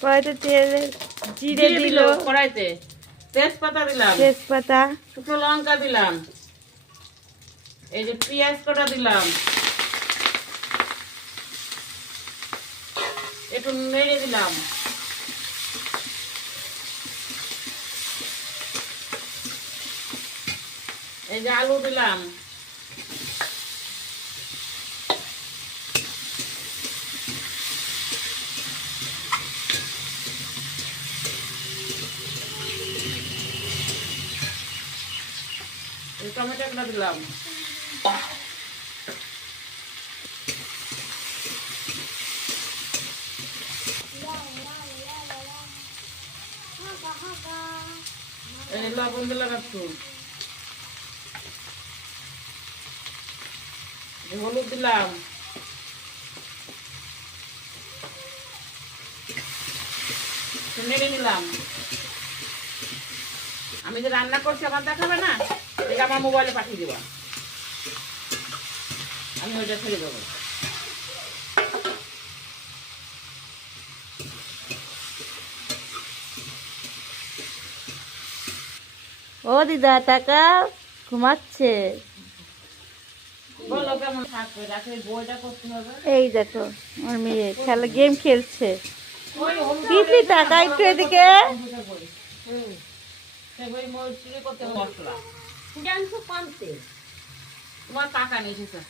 কড়াইতে তেল জিরে দিল, কড়াইতে তেজপাতা দিলাম, তেজপাতা, শুকনো লঙ্কা দিলাম, এই যে পেঁয়াজ কটা দিলাম, একটু নেড়ে দিলাম, এই যে আলু দিলাম, এই টমেটো একটা দিলাম, এই যে লবণ দিলাম একটু, হলুদ দিলাম, নেড়ে নিলাম। আমি যে রান্না করছি আমার দেখাবে না, এটা আমার মোবাইলে পাঠিয়ে দেবা, আমি ওইটা ছেড়ে দেবো। ও দিদা টাকা ঘুমাচ্ছে। বলো কেমন থাকবে, রাতে বইটা করতে হবে। এই দেখো আমার মেয়ে খেলা গেম খেলছে। দিদি টাকা একটু এদিকে। তোমার টাকা নেই সেটা।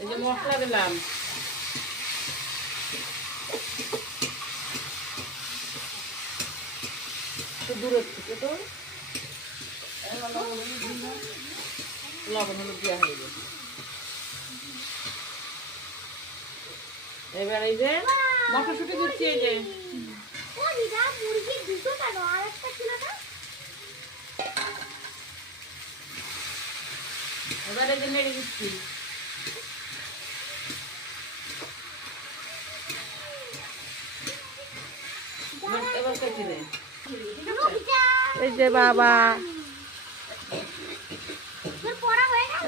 এই যে মশলা দিলাম, দূরের থেকে তো লবণ হলুদ দেওয়া হয়ে গেছে। এবার এই যে মটরশুঁটি দিচ্ছি, এই যে এবার এই যে নেড়ে দিচ্ছি। এবার কেটে দে। এই যে বাবা,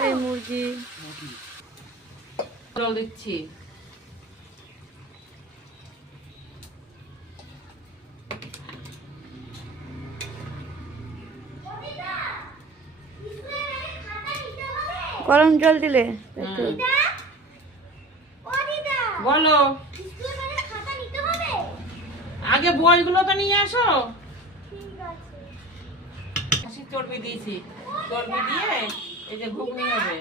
এই মুরগি জল দিচ্ছি, গরম জল দিলে একটু। বলো আগে বইগুলো তো নিয়ে আসো। চর্বি দিয়েছি, চর্বি দিয়ে এই যে ঘুগনি হবে।